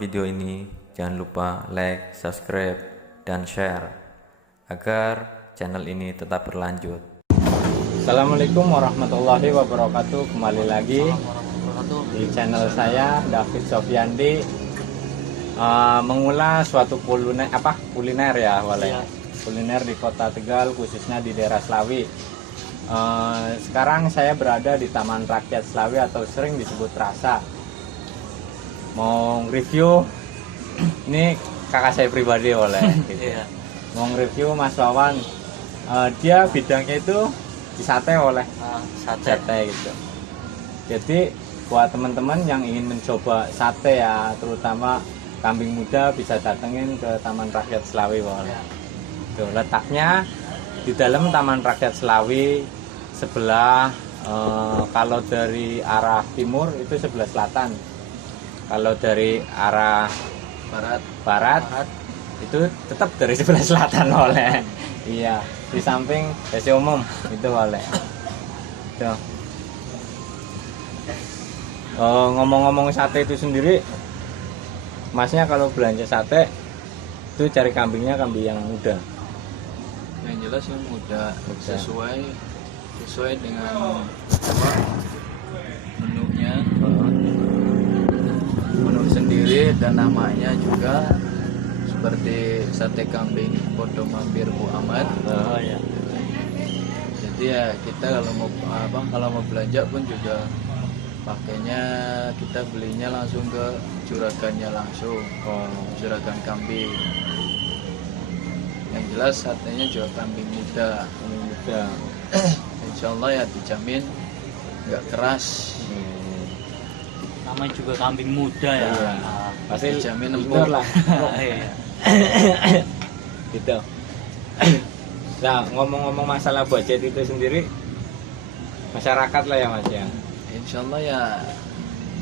video ini, jangan lupa like, subscribe, dan share agar channel ini tetap berlanjut. Assalamualaikum warahmatullahi wabarakatuh. Kembali lagi di channel saya, David Sofyandi, mengulas suatu kuliner ya, kuliner di Kota Tegal, khususnya di daerah Slawi. Sekarang saya berada di Taman Rakyat Slawi atau sering disebut Rasa. Mau review, ini kakak saya pribadi gitu. Mau review Mas Wawan, dia bidangnya itu di sate sate gitu. Jadi buat teman-teman yang ingin mencoba sate ya, terutama kambing muda, bisa datengin ke Taman Rakyat Slawi Tuh, letaknya di dalam Taman Rakyat Slawi, sebelah kalau dari arah timur itu sebelah selatan, kalau dari arah barat itu tetap dari sebelah selatan iya, di samping WC umum itu tuh. Ngomong-ngomong sate itu sendiri, masnya kalau belanja sate itu cari kambingnya kambing yang muda. Yang jelas yang muda. sesuai dengan menunya, menu sendiri dan namanya juga, seperti sate kambing Podo Mampir Bu Ahmad. Jadi ya kita kalau mau belanja pun juga pakainya, kita belinya langsung ke juragannya langsung, juragan kambing. Yang jelas satenya juga kambing muda. Insya Allah ya dijamin nggak keras. Namanya juga kambing muda ya. Pasti dijamin empuk lah. Gitu. Nah, ngomong-ngomong masalah budget itu sendiri, masyarakat lah ya Mas ya. Insya Allah ya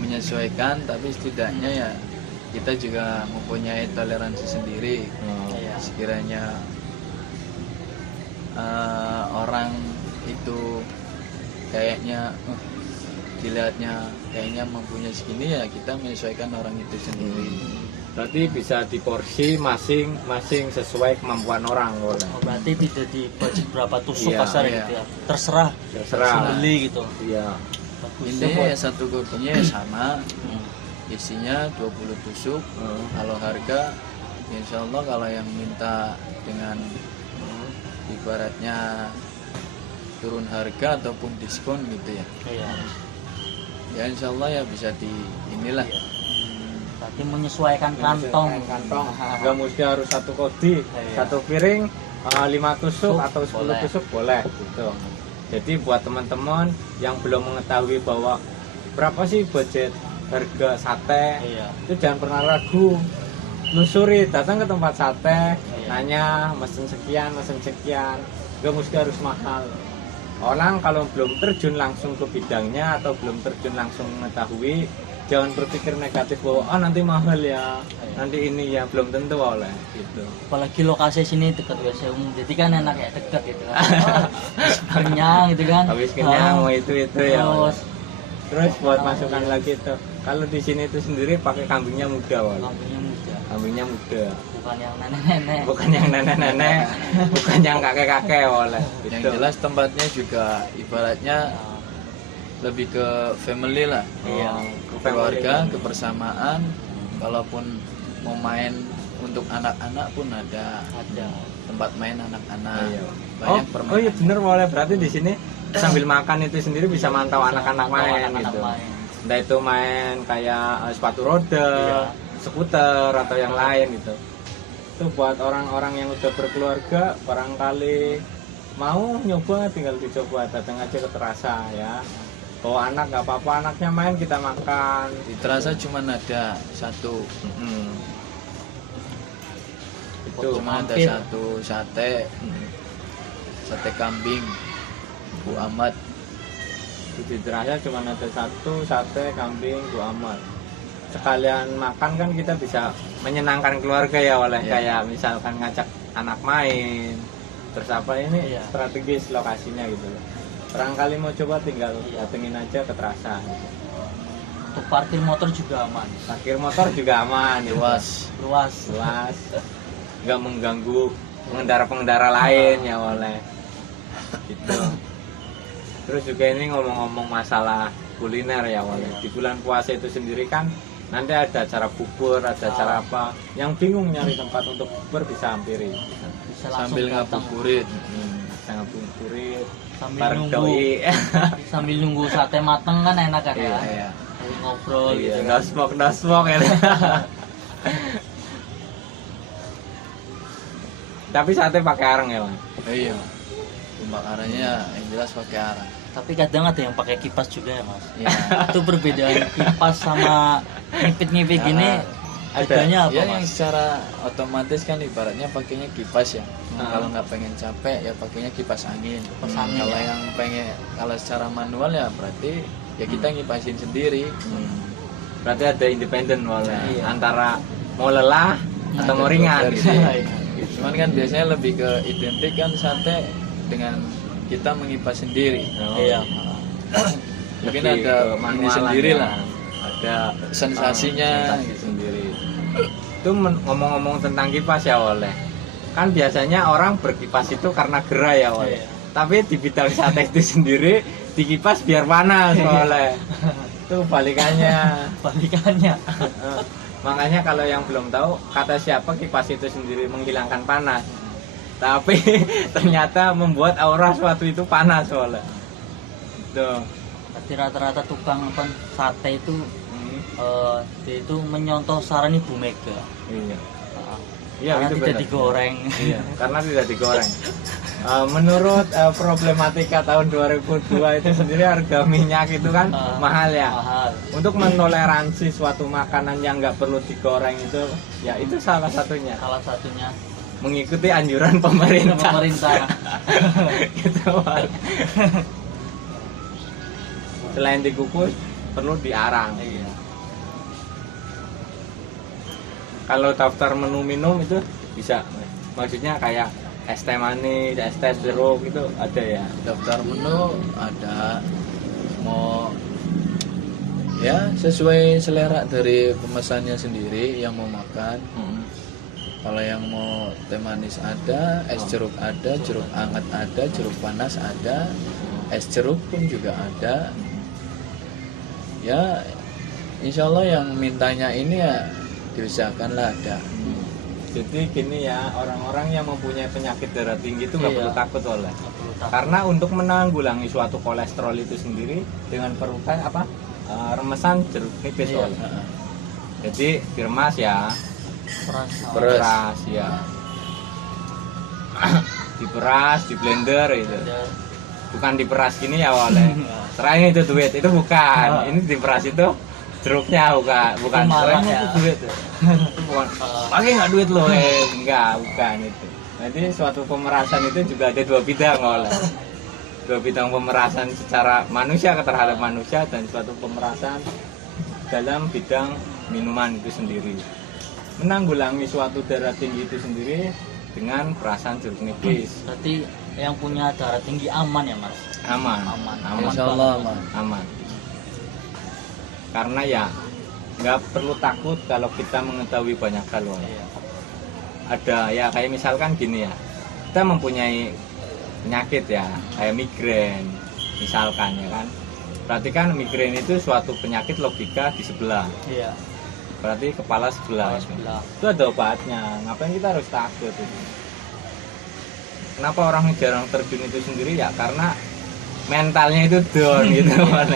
menyesuaikan, tapi setidaknya ya kita juga mempunyai toleransi sendiri. Sekiranya orang itu kayaknya dilihatnya kayaknya mempunyai segini, ya kita menyesuaikan orang itu sendiri. Berarti bisa diporsi masing-masing sesuai kemampuan orang. Berarti tidak di budget berapa tusuk kasar gitu ya. Terserah beli gitu. Iya. Ini satu kopinya sama, isinya 20 tusuk. Kalau harga, insya Allah kalau yang minta dengan ibaratnya turun harga ataupun diskon gitu ya, ya insya Allah ya bisa di inilah. Berarti menyesuaikan kantong. Nggak mesti harus satu kodi, satu piring 5 tusuk atau 10 tusuk boleh gitu. Jadi buat teman-teman yang belum mengetahui bahwa berapa sih budget harga sate, itu jangan pernah ragu, lusuri, datang ke tempat sate, nanya mesen sekian, nggak mesti harus mahal. Orang kalau belum terjun langsung ke bidangnya atau belum terjun langsung mengetahui, jangan berpikir negatif bahwa nanti mahal ya, nanti ini ya, belum tentu gitu. Apalagi lokasi sini dekat WC umum, jadi kan enak ya, dekat gitu kan. Kenyang gitu kan. Habis kenyang mau itu ya. Terus buat masukan lagi tuh, kalau di sini itu sendiri pakai kambingnya muda Kambingnya muda. Bukan yang nenek-nenek. Bukan yang kakek-kakek Gitu. Yang jelas tempatnya juga ibaratnya lebih ke family lah. Keluarga, kebersamaan. Kalaupun mau main untuk anak-anak pun ada tempat main anak-anak. Banyak permainan. Iya bener, berarti di sini sambil makan itu sendiri bisa mantau anak-anak main gitu. Entah itu main kayak sepatu roda, skuter atau yang lain gitu. Itu buat orang-orang yang udah berkeluarga, barangkali mau nyoba, tinggal dicoba, datang aja ke Terasa ya. Bawa anak nggak apa-apa, anaknya main, kita makan. Di Terasa cuma ada satu. Itu cuma ada satu sate kambing Bu Ahmad. Di Terasa cuma ada satu sate kambing Bu Ahmad. Sekalian makan kan kita bisa menyenangkan keluarga ya, kayak misalkan ngajak anak main, terus strategis lokasinya gitu. Barangkali mau coba tinggal datengin aja ke Terasa. untuk parkir motor juga aman. Parkir motor juga aman, luas. Luas. Nggak mengganggu pengendara-pengendara lain ya oleh gitu. Terus juga ini ngomong-ngomong masalah kuliner ya oleh, di bulan puasa itu sendiri kan nanti ada acara bubur, ada acara apa, yang bingung nyari tempat untuk bubur bisa hampiri, Bisa langsung Sambil datang. ngabuburit. bisa ngabuburit Sambil bareng nunggu. doi. Sambil nunggu sate mateng kan enak kan ya. Iya. Sambil ngobrol Iya, gitu kan. no smoke ya. Tapi sate pakai arang ya, Bang? Iya. Pembakarannya yang jelas pakai arang. Tapi kadang ada yang pakai kipas juga ya mas. Iya. Itu perbedaan kipas sama ngipit-ngipit gini. Bedanya apa Ya yang mas? secara otomatis kan ibaratnya pakainya kipas ya. Ah. Kalau nggak pengen capek ya pakainya kipas angin. Kipas angin, Kalau ya. yang pengen, kalau secara manual ya berarti ya kita ngipasin sendiri. Berarti ada independen oleh Iya. antara mau lelah atau mau ringan gitu. Cuman kan biasanya lebih ke identik kan sate dengan kita mengipas sendiri. Oh. Iya. Mungkin Lebih ada ke ini manualan sendiri ya. lah. Ada Sensasinya sensasi gitu. sendiri. Itu ngomong-ngomong tentang kipas ya oleh. Kan biasanya orang berkipas itu karena gerah ya oleh. Iya. Tapi di bidang sate itu sendiri dikipas biar panas oleh. Itu balikannya. Balikannya. Makanya kalau yang belum tahu, kata siapa kipas itu sendiri menghilangkan panas. Tapi ternyata membuat aura suatu itu panas soalnya. Tuh. Berarti rata-rata tukang apa sate itu dia itu menyontoh saran Ibu Mega. Iya. Nah, Iya, karena itu tidak benar. digoreng. Iya, karena tidak digoreng. Menurut problematika tahun 2002 itu sendiri harga minyak itu kan mahal ya. Mahal. Untuk menoleransi suatu makanan yang nggak perlu digoreng itu, ya itu salah satunya. Salah satunya Mengikuti anjuran pemerintah. pemerintah. Gitu, Pak. Selain dikukus, perlu diarang. Iya. Kalau daftar menu minum itu bisa, maksudnya kayak es teh manis, es teh jeruk itu ada ya. Daftar menu ada, mau ya sesuai selera dari pemesannya sendiri yang mau makan. Kalau yang mau teh manis ada, es jeruk ada, jeruk hangat ada, jeruk panas ada, es jeruk pun juga ada. Ya, insya Allah yang mintanya ini ya diusahakan lah ada. Jadi gini ya, orang-orang yang mempunyai penyakit darah tinggi itu nggak Iya. perlu takut oleh. Nggak perlu takut. Karena untuk menanggulangi suatu kolesterol itu sendiri dengan perukan apa remesan jeruk nipis Iya. oleh. Jadi diremas ya, Peras. peras ya, diperas, di blender itu. Bukan diperas gini ya oleh. Serahin itu duit, itu bukan. Ini diperas itu jeruknya bukan Itu marah serahin ya. itu duit. Itu bukan. Pakai nggak duit lo? Enggak, bukan itu. Jadi suatu pemerasan itu juga ada dua bidang oleh. Dua bidang pemerasan secara manusia terhadap manusia dan suatu pemerasan dalam bidang minuman itu sendiri. Menanggulangi suatu darah tinggi itu sendiri dengan perasan jeruk nipis. Berarti yang punya darah tinggi aman ya mas? Aman, Aman. Insya Allah aman. aman. Karena ya nggak perlu takut kalau kita mengetahui banyak hal. Wak. Iya. Ada ya kayak misalkan gini ya, kita mempunyai penyakit ya kayak migrain misalkan ya kan. Berarti kan migrain itu suatu penyakit logika di sebelah. Iya. Berarti kepala sebelah. Kepala sebelah. Itu ada obatnya. Ngapain kita harus takut itu? Kenapa orang jarang terjun itu sendiri ya? Karena mentalnya itu down gitu Mas.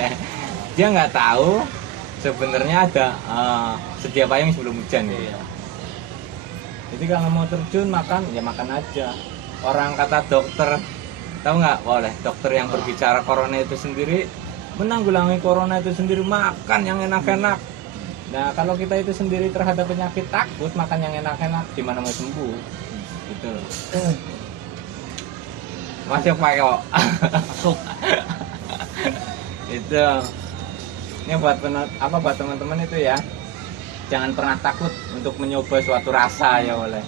Dia nggak tahu sebenarnya ada sedia payung sebelum hujan gitu. Iya. Jadi kalau mau terjun makan ya makan aja. Orang kata dokter, tahu nggak? Boleh dokter yang berbicara corona itu sendiri menanggulangi corona itu sendiri makan yang enak-enak. Nah kalau kita itu sendiri terhadap penyakit takut makan yang enak-enak, gimana mau sembuh? Gitu loh. Masuk Pak kok. Masuk. Itu. Ini buat buat teman-teman itu ya. Jangan pernah takut untuk mencoba suatu rasa ya oleh.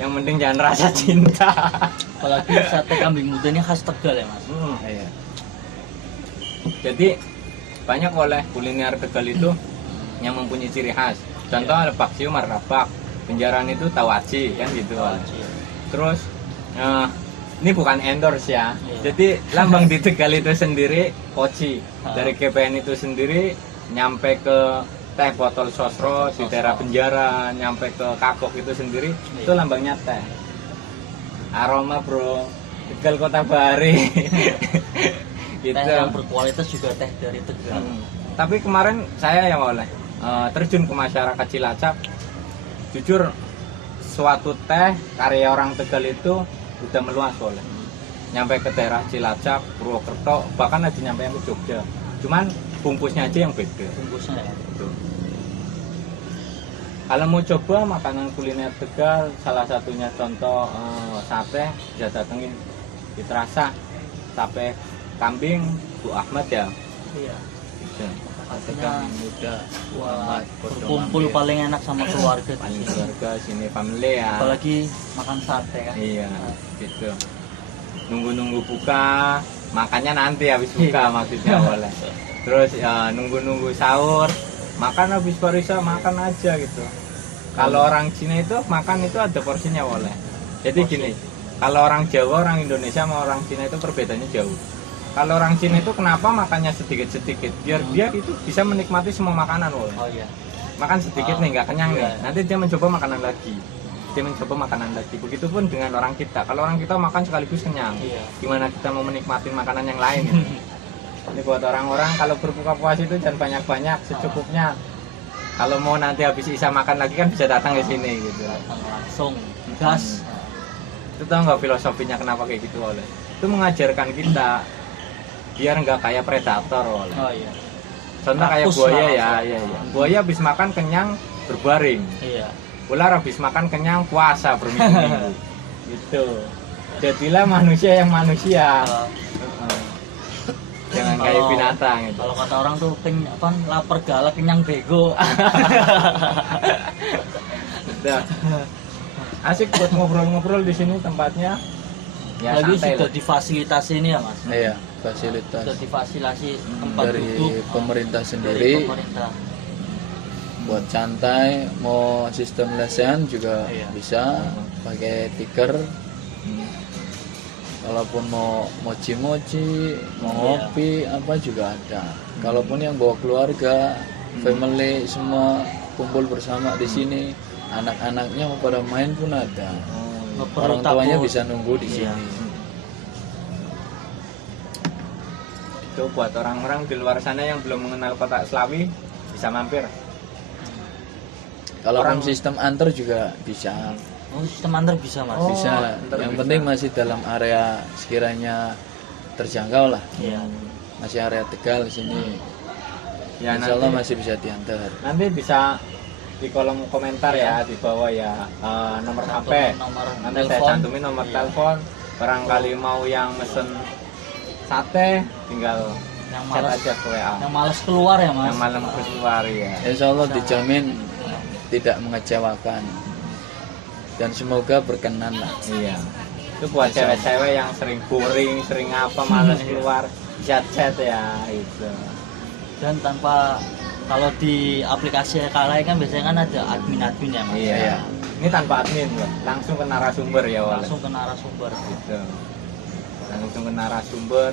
Yang penting jangan rasa cinta. Apalagi sate kambing muda ini khas Tegal ya mas? Iya. Jadi banyak oleh kuliner Tegal itu yang mempunyai ciri khas. Contoh ada paksiu martabak, penjaran itu tawaci kan gitu. Terus ini bukan endorse ya. Jadi lambang di Tegal itu sendiri koci. Dari GPN itu sendiri nyampe ke teh botol sosro di daerah penjara, nyampe ke kakok itu sendiri itu lambangnya teh. Aroma bro, Tegal Kota Bahari. Gitu. Teh yang berkualitas juga teh dari Tegal. Tapi kemarin saya yang oleh terjun ke masyarakat Cilacap, jujur suatu teh karya orang Tegal itu udah meluas oleh nyampe ke daerah Cilacap, Purwokerto, bahkan ada nyampe ke Jogja. Cuman bungkusnya aja yang beda. Bungkusnya ya. Gitu. Kalau mau coba makanan kuliner Tegal, salah satunya contoh sate, bisa datengin di Terasa, sate kambing Bu Ahmad ya. Iya. Gitu. Sate kambing muda Muhammad Berkumpul paling enak sama keluarga. Paling keluarga sini family ya. Apalagi makan sate kan. Iya, gitu. Nunggu-nunggu buka, makannya nanti habis buka maksudnya boleh. Terus ya nunggu-nunggu sahur, makan habis barisa makan aja gitu. Kalau orang Cina itu makan itu ada porsinya boleh. Jadi gini, kalau orang Jawa, orang Indonesia sama orang Cina itu perbedaannya jauh. Kalau orang Cina itu kenapa makannya sedikit-sedikit? Biar dia itu bisa menikmati semua makanan boleh. Oh iya. Makan sedikit nih nggak kenyang nih. Iya. Nanti dia mencoba makanan lagi. Dia mencoba makanan lagi. Begitupun dengan orang kita. Kalau orang kita makan sekaligus kenyang. Iya. Gimana kita mau menikmati makanan yang lain? Gitu. Ini buat orang-orang kalau berbuka puasa itu jangan banyak-banyak, secukupnya. Kalau mau nanti habis isa makan lagi kan bisa datang ke sini gitu. Datang langsung gas. Itu tau nggak filosofinya kenapa kayak gitu oleh? Itu mengajarkan kita biar nggak kayak predator oleh. Oh iya. Contoh kayak Rakus buaya lah, ya, iya. Buaya habis makan kenyang berbaring. Iya. Ular habis makan kenyang puasa berminggu-minggu. Gitu. Jadilah manusia yang manusia. Jangan kayak Kalau- binatang gitu. Kalau kata orang tuh lapar galak kenyang bego. Udah. Asik buat ngobrol-ngobrol di sini tempatnya. Ya Lagi santai sudah lah. difasilitasi ini ya mas. Iya, fasilitas Sudah difasilitasi tempat dari duduk pemerintah dari sendiri pemerintah. buat santai, mau sistem lesehan juga Iya. bisa pakai tikar. Kalaupun mau mochi-mochi, mau Iya. ngopi apa juga ada. Kalaupun yang bawa keluarga, family semua kumpul bersama di sini, anak-anaknya mau pada main pun ada. Nggak perlu Orang tuanya takut. bisa nunggu di Iya. sini. Itu buat orang-orang di luar sana yang belum mengenal kota Slawi bisa mampir. Kalaupun Orang- sistem antar juga bisa. Oh, sistem antar bisa mas. Oh. Bisa. antar Yang bisa. penting masih dalam area sekiranya terjangkau lah. Iya. Masih area Tegal sini. Ya Insya Allah nanti, masih bisa diantar. nanti bisa di kolom komentar ya di bawah ya nomor HP. Nomor Nanti saya telepon. cantumin nomor Iya. telepon. Barangkali mau yang mesen sate tinggal Yang chat malas, aja ke WA. yang malas keluar ya mas. Yang malam keluar ya. Insya Allah dijamin tidak mengecewakan. Dan semoga berkenan lah. Iya. Itu buat cewek-cewek yang sering boring, sering apa, malas keluar, chat-chat ya itu. Dan tanpa kalau di aplikasi Kalai kan biasanya kan ada admin-admin ya mas. Iya. Ini tanpa admin loh, langsung ke narasumber ya Wale. Langsung ke narasumber. Gitu. Langsung ke narasumber,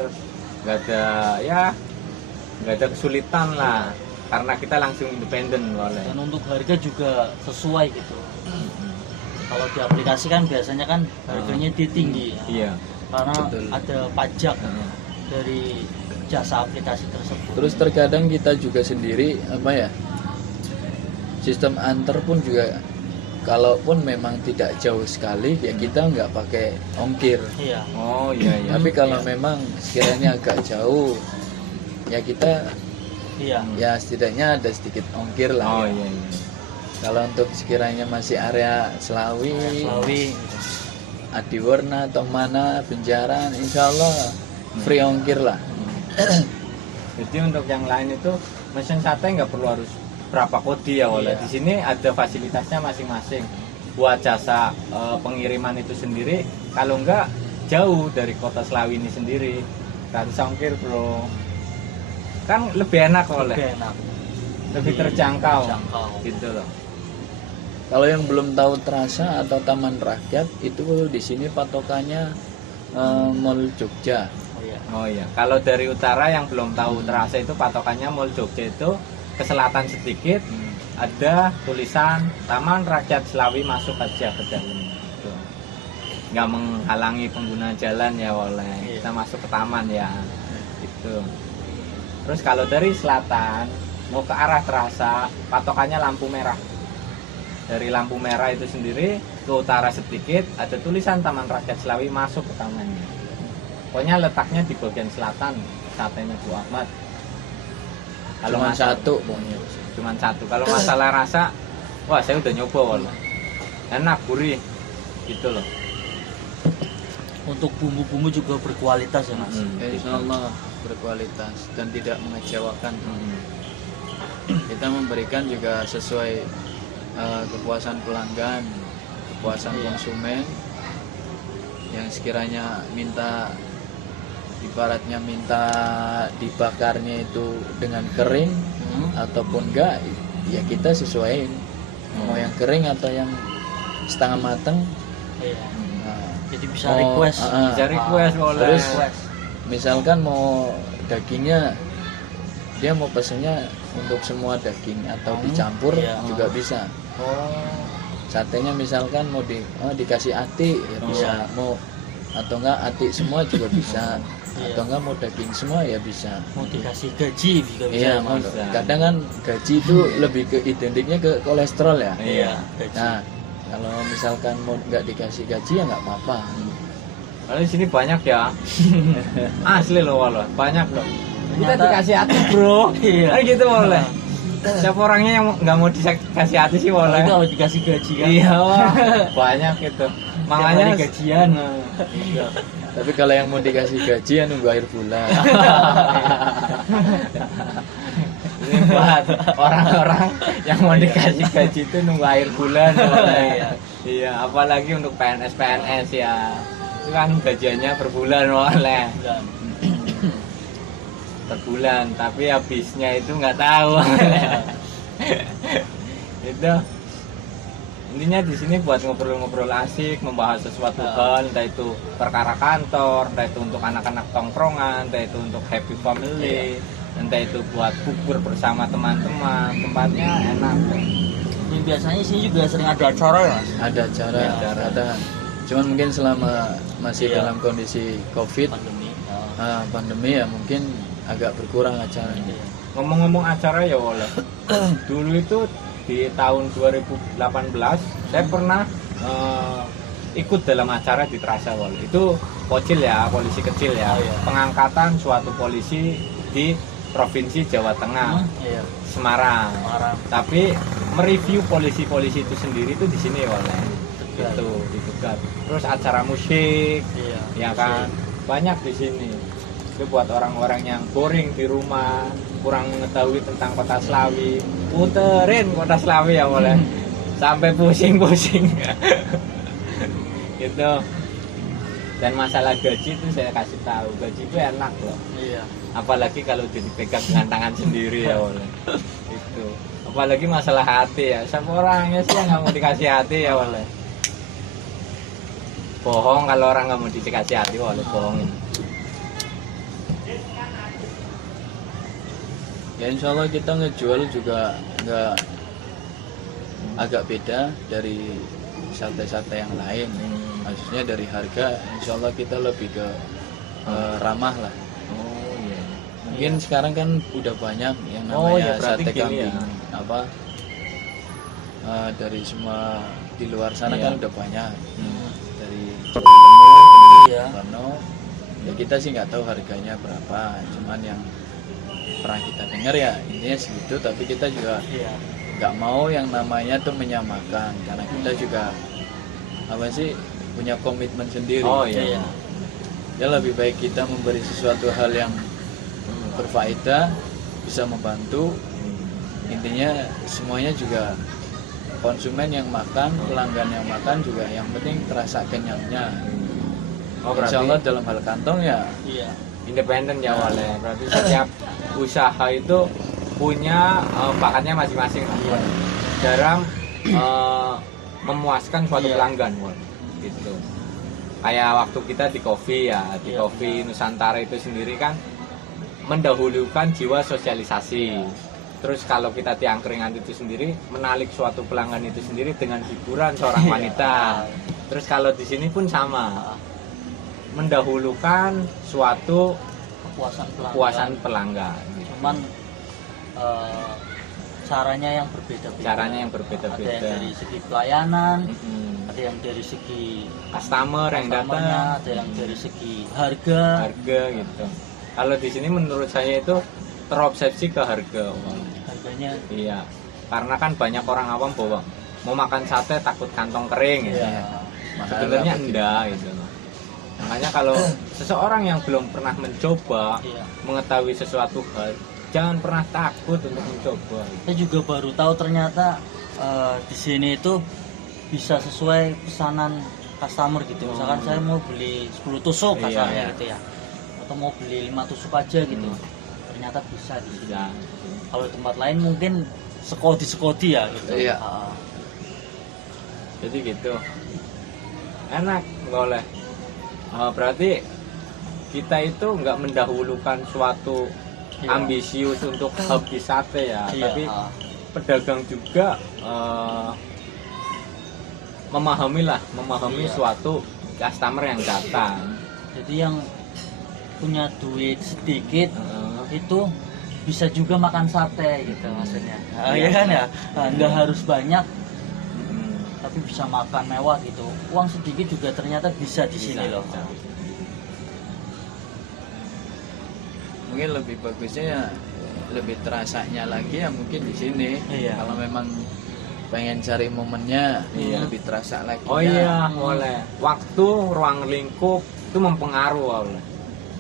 nggak ada ya, nggak ada kesulitan lah, karena kita langsung independen Wale. Dan untuk harga juga sesuai gitu. Kalau di aplikasi kan biasanya kan harganya tinggi. Iya. Karena Betul. ada pajak dari jasa aplikasi tersebut. Terus terkadang kita juga sendiri apa ya, sistem antar pun juga kalaupun memang tidak jauh sekali ya kita nggak pakai ongkir. Iya. Oh iya iya. Tapi kalau memang sekiranya agak jauh ya kita Iya. ya setidaknya ada sedikit ongkir lah. Oh ya. iya iya. Kalau untuk sekiranya masih area Selawi, Selawi. Adiwarna atau mana Benjaran, insya Allah free ongkir lah. Jadi untuk yang lain itu mesin sate nggak perlu harus berapa kodi ya Wale. Iya. Di sini ada fasilitasnya masing-masing. Buat jasa pengiriman itu sendiri, kalau nggak jauh dari kota Selawi ini sendiri, gratis ongkir bro. kan lebih enak oleh, Lebih enak. lebih terjangkau, Terjangkau. gitu loh. Kalau yang belum tahu Terasa atau Taman Rakyat itu di sini patokannya Mall Jogja. Oh iya. Oh iya, kalau dari utara yang belum tahu Terasa itu patokannya Mall Jogja itu ke selatan sedikit ada tulisan Taman Rakyat Slawi, masuk aja ke dalam. Gitu. Nggak menghalangi pengguna jalan ya oleh Iya. kita masuk ke taman ya. Gitu. Terus kalau dari selatan mau ke arah Terasa patokannya lampu merah. Dari lampu merah itu sendiri ke utara sedikit ada tulisan Taman Rakyat Slawi, masuk ke tamannya. Pokoknya letaknya di bagian selatan satenya Bu Ahmad. Kalau Cuma masalah- satu pokoknya. cuman satu. Kalau masalah rasa, wah saya udah nyoba walau. Enak, gurih. Gitu loh. Untuk bumbu-bumbu juga berkualitas ya Mas. Ya, insya Allah berkualitas dan tidak mengecewakan. Kita memberikan juga sesuai kepuasan pelanggan, kepuasan konsumen yang sekiranya minta, ibaratnya minta dibakarnya itu dengan kering ataupun enggak, ya kita sesuaiin mau yang kering atau yang setengah mateng. Iya. Nah, Jadi bisa mau- request. Bisa request boleh. Terus misalkan mau dagingnya, dia mau pesennya untuk semua daging atau dicampur Iya. juga bisa. Oh. Satenya misalkan mau dikasih ati ya bisa, mau atau enggak ati semua juga bisa, Iya. atau enggak mau daging semua ya bisa. Mau dikasih gaji juga bisa. Iya, Mas. kadang kan gaji itu lebih ke identiknya ke kolesterol ya. Iya. Gaji. Nah, kalau misalkan mau nggak dikasih gaji ya nggak apa-apa. Kalau di sini banyak ya. Asli loh walau, banyak loh. Kita Ternyata- dikasih hati, Bro. Iya. Gitu boleh. Siapa orangnya yang nggak mau dikasih hati sih boleh. Kalau dikasih gaji kan. Iya, wah. Banyak itu. Makanya hari gajian. Iya. Tapi kalau yang mau dikasih gaji ya nunggu akhir bulan. Ini buat orang-orang yang mau dikasih gaji itu nunggu akhir bulan boleh. Iya. Iya, apalagi untuk PNS ya. Itu kan gajiannya per bulan boleh. Dan Per bulan, tapi habisnya itu nggak tahu. Itu intinya di sini buat ngobrol-ngobrol asik, membahas sesuatu hal, entah itu perkara kantor, entah itu untuk anak-anak tongkrongan, entah itu untuk happy family, entah itu buat bubur bersama teman-teman. Tempatnya enak. ini biasanya sini juga sering ada acara ya Mas. Ada acara, Iya, ada. Cuman mungkin selama masih Iya. dalam kondisi COVID, Pandemi. pandemi ya mungkin agak berkurang acaranya. Ngomong-ngomong acara ya oleh dulu itu di tahun 2018 saya pernah ikut dalam acara di Terasa Wol. Itu kecil ya, polisi kecil ya. Oh, iya. Pengangkatan suatu polisi di Provinsi Jawa Tengah, Iya. Semarang. Semarang. Tapi mereview polisi-polisi itu sendiri itu di sini Wol. Tegal. Itu di Tegal. Terus acara musik, Iya. ya kan banyak di sini. Itu buat orang-orang yang boring di rumah, kurang mengetahui tentang kota Slawi, puterin kota Slawi ya boleh sampai pusing-pusing. Gitu. Dan masalah gaji itu saya kasih tahu, gaji itu enak loh, Iya. apalagi kalau dipegang dengan tangan sendiri ya boleh. Itu apalagi masalah hati ya, siapa orangnya sih yang nggak mau dikasih hati ya boleh. Bohong kalau orang nggak mau dikasih hati boleh bohongin. Ya insya Allah kita ngejual juga nggak agak beda dari sate-sate yang lain. Maksudnya dari harga, insya Allah kita lebih ke ramah lah. Oh iya. Mungkin sekarang kan udah banyak yang Oh, namanya ya, berarti sate gini kambing ya. apa dari semua di luar sana Iya. kan udah banyak dari Iya. Bono. Ya kita sih nggak tahu harganya berapa, cuman yang pernah kita dengar ya intinya segitu. Tapi kita juga Iya. nggak mau yang namanya tuh menyamakan, karena kita juga apa sih punya komitmen sendiri. Oh iya. Ya lebih baik kita memberi sesuatu hal yang berfaedah, bisa membantu. Intinya semuanya juga konsumen yang makan, pelanggan yang makan juga yang penting terasa kenyangnya. Oh Insya berarti Allah dalam hal kantong ya Iya. independen ya Wale. Berarti setiap usaha itu punya bakatnya masing-masing. Iya. Jarang memuaskan suatu Iya. pelanggan, gitu. Kayak waktu kita di Coffee ya, di Iya, Coffee Nusantara itu sendiri kan mendahulukan jiwa sosialisasi. Terus kalau kita di angkringan itu sendiri menarik suatu pelanggan itu sendiri dengan hiburan seorang Iya. wanita. Terus kalau di sini pun sama, mendahulukan suatu kepuasan pelanggan. Cuman caranya yang berbeda-beda. Caranya yang Ada berbeda-beda. yang dari segi pelayanan, Mm-mm. ada yang dari segi Customer yang customer-nya, datang, ada yang dari segi harga. harga gitu. Kalau di sini menurut saya itu terobsesi ke harga. Harganya Iya, karena kan banyak orang awam bahwa mau makan sate takut kantong kering gitu. ya, Sebenarnya enggak gitu. Makanya kalau seseorang yang belum pernah mencoba iya. mengetahui sesuatu hal, jangan pernah takut untuk mencoba. Saya juga baru tahu ternyata di sini itu bisa sesuai pesanan customer gitu. Misalkan saya mau beli 10 tusuk Iya, kasarnya iya. gitu ya. Atau mau beli 5 tusuk aja gitu. Ternyata bisa di sini. Ya, Kalau di tempat lain mungkin sekodi ya gitu. Iya. jadi gitu. Enak, boleh. Berarti kita itu nggak mendahulukan suatu Iya. ambisius untuk habis sate ya, Iya, tapi pedagang juga memahami Iya. suatu customer yang datang. Jadi yang punya duit sedikit Eh, itu bisa juga makan sate gitu maksudnya. Iya. Iya kan ya? Nah, nggak harus banyak mm, tapi bisa makan mewah gitu. Uang sedikit juga ternyata bisa di sini bisa, loh. bisa. Mungkin lebih bagusnya ya lebih terasanya lagi ya mungkin di sini. Iya. Kalau memang pengen cari momennya Iya. lebih terasa lagi. Oh iya, boleh. Waktu, ruang lingkup itu mempengaruhi. Oleh.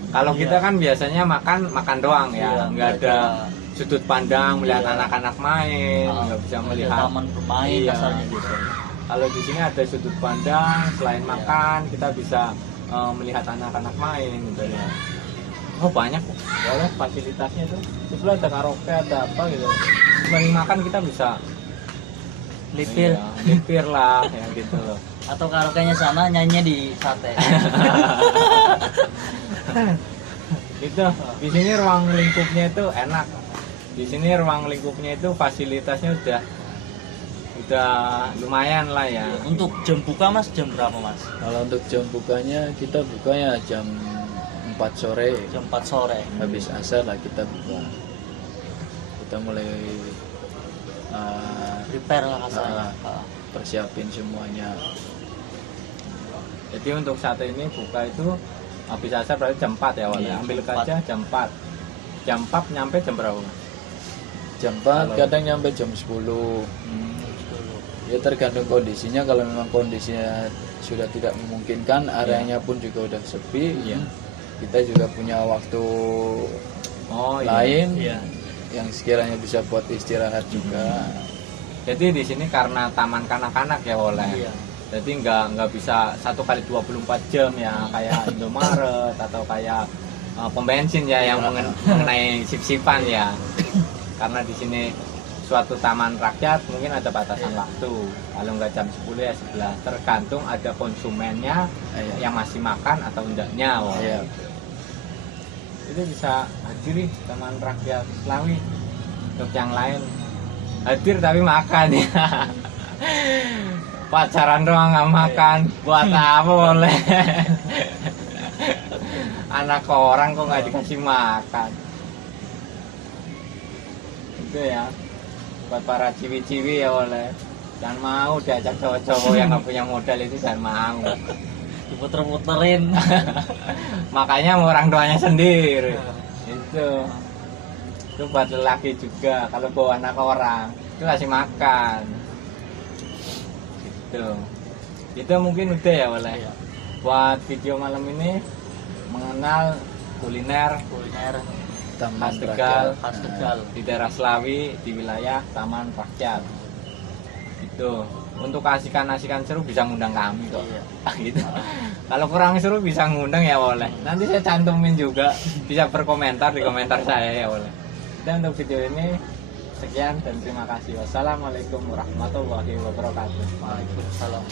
Kalau Iya. kita kan biasanya makan doang ya, Iya, nggak ada sudut pandang melihat Iya. anak-anak main, Ah, nggak bisa ada melihat. taman bermain Iya. kasarnya gitu. Kalau di sini ada sudut pandang, selain Iya. makan kita bisa melihat anak-anak main gitu ya. Oh banyak, boleh fasilitasnya tuh. Terus ada karaoke, ada apa gitu. Selain makan kita bisa Lipir iya, lipir lah, ya gitu loh. atau karaoke-nya sana nyanyi di sate. Gitu. Di sini ruang lingkupnya itu enak. Di sini ruang lingkupnya itu fasilitasnya udah lumayan lah ya. Untuk jam buka Mas jam berapa Mas? Kalau untuk jam bukanya kita bukanya jam 4 sore. Jam 4 sore. Habis asar lah kita buka. Kita mulai Prepare lah kasarnya. persiapin semuanya. Jadi untuk sate ini buka itu habis asar berarti jam 4 ya awalnya. Iya, Ambil jam 4. kaca jam 4. Jam 4 nyampe jam berapa? Jam 4 Kalau- kadang nyampe jam 10. Ya tergantung kondisinya. Kalau memang kondisinya sudah tidak memungkinkan, areanya pun juga udah sepi. Iya. Kita juga punya waktu Oh iya. lain Iya. yang sekiranya bisa buat istirahat juga. Jadi di sini karena taman kanak-kanak ya oleh. Iya. Jadi nggak bisa 1 kali 24 jam ya kayak Indomaret atau kayak pom bensin ya yang mengenai sip-sipan ya. Karena di sini suatu taman rakyat mungkin ada batasan waktu. Kalau nggak jam 10 ya 11. Tergantung ada konsumennya Iya. yang masih makan atau enggaknya. Wah. Iya. Itu bisa hadiri taman rakyat Slawi. Untuk yang lain hadir tapi makan ya. Pacaran doang nggak makan, buat apa boleh? Anak orang kok nggak dikasih makan. Itu ya, buat para ciwi-ciwi ya boleh. Jangan mau diajak cowok-cowok yang nggak punya modal itu jangan mau. Diputer-puterin. Makanya mau orang tuanya sendiri. Itu buat lelaki juga. Kalau bawa anak orang itu kasih makan. Gitu. Itu mungkin udah ya boleh. Iya. Buat video malam ini mengenal kuliner Kuliner Taman khas Tegal, khas Tegal. di daerah Slawi di wilayah Taman Rakyat. Itu untuk asikan-asikan seru bisa ngundang kami kok. Iya. Gitu. Kalau kurang seru bisa ngundang ya boleh. Nanti saya cantumin juga, bisa berkomentar di komentar saya ya boleh. Dan untuk video ini sekian dan terima kasih. Wassalamualaikum warahmatullahi wabarakatuh. Waalaikumsalam.